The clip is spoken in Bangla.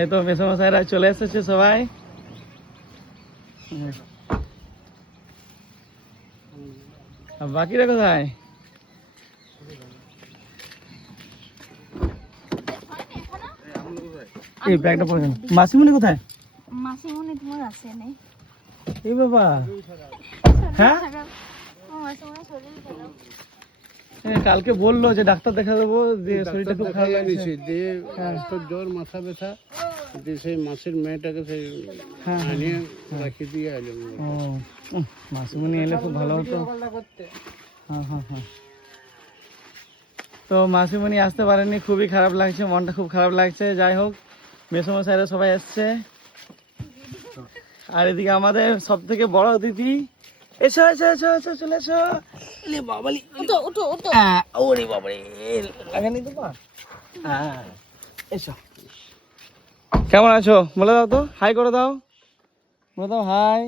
এই তো মেসোমশাইরা চলে এসেছে সবাই। আর বাকিরা কোথায়? এই ব্যাগটা পড়ে গেল। মাসিমণি কোথায়? মাসিমণি তোমার আছে নেই। এই বাবা, হ্যাঁ কালকে বললো যে ডাক্তার দেখা দেবো, যে শরীরটা খুব খারাপ লাগছে, দিয়ে জ্বর মাথা ব্যথা, দিয়ে সেই মাসির মেয়েটাকে সেই আনিয়ে রাখি দিয়ে এলাম। ও মাসিমণি এলে খুব ভালো হতো। হ্যাঁ হ্যাঁ হ্যাঁ। তো মাসিমণি আসতে পারেনি, খুবই খারাপ লাগছে, মনটা খুব খারাপ লাগছে। যাই হোক, মেসোমশাইরা সবাই এসছে। আর এদিকে আমাদের সব থেকে বড় দিদি, এসো এসো এসো এসো, চলে এসো। বাবালি, ওরে বাবারে, লাগানি তো পা। হ্যাঁ এসো। কেমন আছো বলে দাও তো, হাই করে দাও, বলে দাও হাই।